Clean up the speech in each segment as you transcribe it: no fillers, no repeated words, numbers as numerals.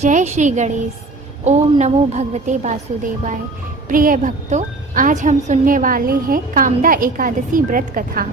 जय श्री गणेश। ओम नमो भगवते वासुदेवाय। प्रिय भक्तों, आज हम सुनने वाले हैं कामदा एकादशी व्रत कथा।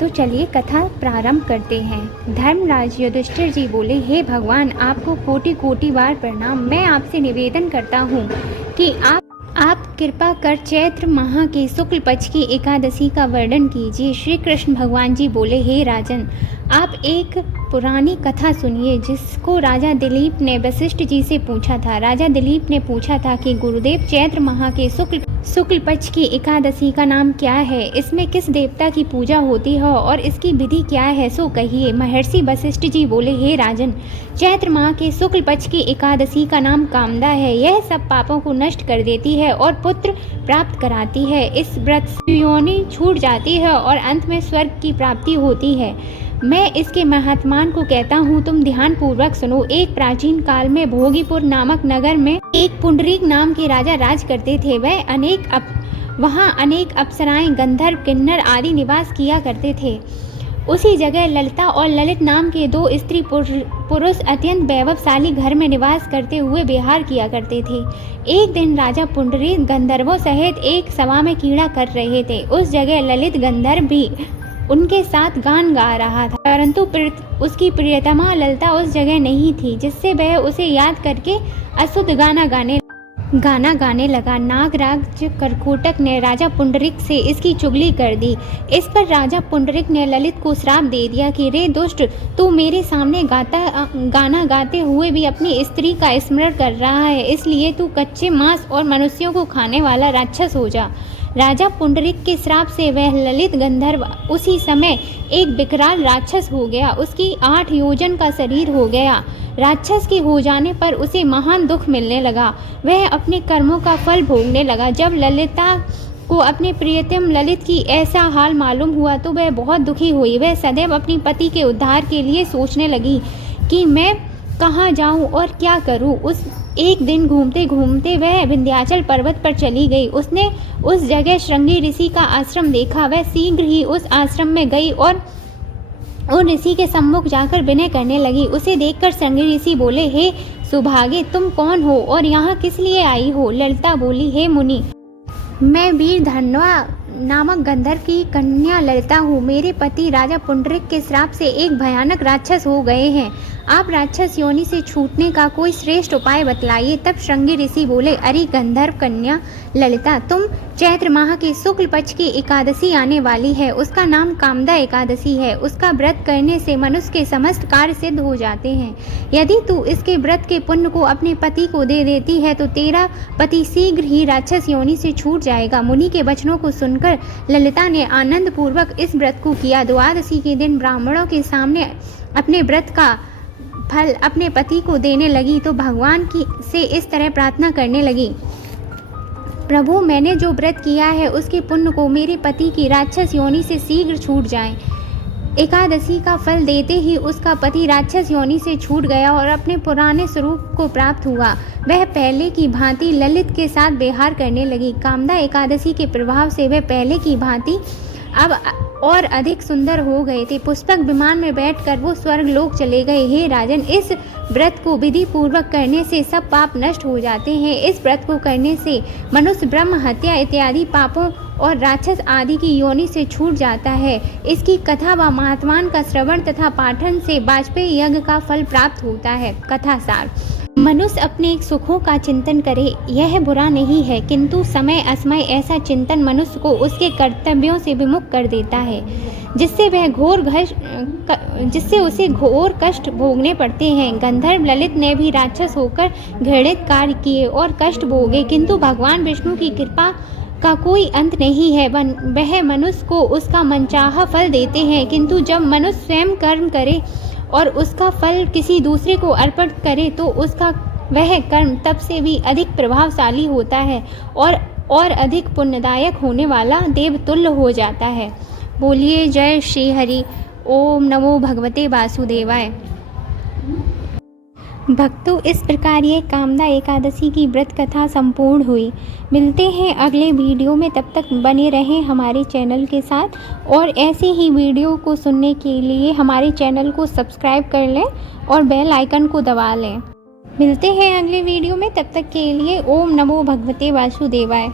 तो चलिए कथा प्रारंभ करते हैं। धर्मराज युधिष्ठिर जी बोले, हे भगवान, आपको कोटि कोटि बार प्रणाम। मैं आपसे निवेदन करता हूँ कि आप कृपा कर चैत्र माह के शुक्ल पक्ष की एकादशी का वर्णन कीजिए। श्री कृष्ण भगवान जी बोले, हे राजन, आप एक पुरानी कथा सुनिए जिसको राजा दिलीप ने वशिष्ठ जी से पूछा था। राजा दिलीप ने पूछा था कि गुरुदेव, चैत्र माह के शुक्ल पक्ष की एकादशी का नाम क्या है, इसमें किस देवता की पूजा होती है और इसकी विधि क्या है, सो कहिए। महर्षि वशिष्ठ जी बोले, हे राजन, चैत्र माह के शुक्ल पक्ष की एकादशी का नाम कामदा है। यह सब पापों को नष्ट कर देती है और पुत्र प्राप्त कराती है। इस व्रत से योनि छूट जाती है और अंत में स्वर्ग की प्राप्ति होती है। मैं इसके महात्मान को कहता हूँ, तुम ध्यान पूर्वक सुनो। एक प्राचीन काल में भोगीपुर नामक नगर में एक पुंडरीक नाम के राजा राज करते थे। वहाँ अनेक अप्सराएं, गंधर्व, किन्नर आदि निवास किया करते थे। उसी जगह ललिता और ललित नाम के दो स्त्री पुरुष अत्यंत वैभवशाली घर में निवास करते हुए विहार किया करते थे। एक दिन राजा पुंडरीक गंधर्वों सहित एक सभा में क्रीड़ा कर रहे थे। उस जगह ललित गंधर्व भी उनके साथ गान गा रहा था, परंतु उसकी प्रियतमा ललिता उस जगह नहीं थी, जिससे वह उसे याद करके अशुद्ध गाना गाने लगा। नागराज करकोटक ने राजा पुंडरीक से इसकी चुगली कर दी। इस पर राजा पुंडरीक ने ललित को श्राप दे दिया कि रे दुष्ट, तू मेरे सामने गाना गाते हुए भी अपनी स्त्री का स्मरण कर रहा है, इसलिए तू कच्चे मांस और मनुष्यों को खाने वाला राक्षस हो जा। राजा पुंडरीक के श्राप से वह ललित गंधर्व उसी समय एक विकराल राक्षस हो गया। उसकी 8 योजन का शरीर हो गया। राक्षस के हो जाने पर उसे महान दुख मिलने लगा। वह अपने कर्मों का फल भोगने लगा। जब ललिता को अपने प्रियतम ललित की ऐसा हाल मालूम हुआ तो वह बहुत दुखी हुई। वह सदैव अपने पति के उद्धार के लिए सोचने लगी कि मैं कहाँ जाऊँ और क्या करूँ। एक दिन घूमते घूमते वह विंध्याचल पर्वत पर चली गई। उसने उस जगह श्रृंगी ऋषि का आश्रम देखा। वह शीघ्र ही उस आश्रम में गई और उन ऋषि के सम्मुख जाकर विनय करने लगी। उसे देखकर श्रृंगी ऋषि बोले, हे सुभागे, तुम कौन हो और यहाँ किस लिए आई हो? ललिता बोली, हे मुनि, मैं वीर धन्वा नामक गंधर्व की कन्या ललिता हूँ। मेरे पति राजा पुंडरीक के श्राप से एक भयानक राक्षस हो गए हैं। आप राक्षस योनि से छूटने का कोई श्रेष्ठ उपाय बतलाइए। तब श्रृंगी ऋषि बोले, अरे गंधर्व कन्या ललिता, तुम चैत्र माह के शुक्ल पक्ष की एकादशी आने वाली है। उसका नाम कामदा एकादशी है। उसका व्रत करने से मनुष्य के समस्त कार्य सिद्ध हो जाते हैं। यदि तू इसके व्रत के पुण्य को अपने पति को दे देती है तो तेरा पति शीघ्र ही राक्षस योनि से छूट जाएगा। मुनि के वचनों को सुनकर ललिता ने आनंद पूर्वक इस व्रत को किया। द्वादशी के दिन ब्राह्मणों के सामने अपने व्रत का फल अपने पति को देने लगी तो भगवान से इस तरह प्रार्थना करने लगी, प्रभु, मैंने जो व्रत किया है उसके पुण्य को मेरे पति की राक्षस योनि से शीघ्र छूट जाए। एकादशी का फल देते ही उसका पति राक्षस योनि से छूट गया और अपने पुराने स्वरूप को प्राप्त हुआ। वह पहले की भांति ललित के साथ विहार करने लगी। कामदा एकादशी के प्रभाव से वह पहले की भांति अब और अधिक सुंदर हो गए थे। पुष्पक विमान में बैठकर वो स्वर्ग लोक चले गए। हे राजन, इस व्रत को विधि पूर्वक करने से सब पाप नष्ट हो जाते हैं। इस व्रत को करने से मनुष्य ब्रह्म हत्या इत्यादि पापों और राक्षस आदि की योनि से छूट जाता है। इसकी कथा व महात्मान का श्रवण तथा पाठन से वाजपेयी यज्ञ का फल प्राप्त होता है। कथा सार, मनुष्य अपने सुखों का चिंतन करे, यह बुरा नहीं है, किंतु समय असमय ऐसा चिंतन मनुष्य को उसके कर्तव्यों से विमुख कर देता है, जिससे उसे घोर कष्ट भोगने पड़ते हैं। गंधर्व ललित ने भी राक्षस होकर घृणित कार्य किए और कष्ट भोगे, किंतु भगवान विष्णु की कृपा का कोई अंत नहीं है। वह मनुष्य को उसका मनचाहा फल देते हैं, किंतु जब मनुष्य स्वयं कर्म करे और उसका फल किसी दूसरे को अर्पण करे तो उसका वह कर्म तब से भी अधिक प्रभावशाली होता है और अधिक पुण्यदायक होने वाला देवतुल्य हो जाता है। बोलिए जय श्री हरि। ओम नमो भगवते वासुदेवाय। भक्तों, इस प्रकार ये कामदा एकादशी की व्रत कथा संपूर्ण हुई। मिलते हैं अगले वीडियो में, तब तक बने रहें हमारे चैनल के साथ और ऐसे ही वीडियो को सुनने के लिए हमारे चैनल को सब्सक्राइब कर लें और बेल आइकन को दबा लें। मिलते हैं अगले वीडियो में, तब तक के लिए ओम नमो भगवते वासुदेवाय।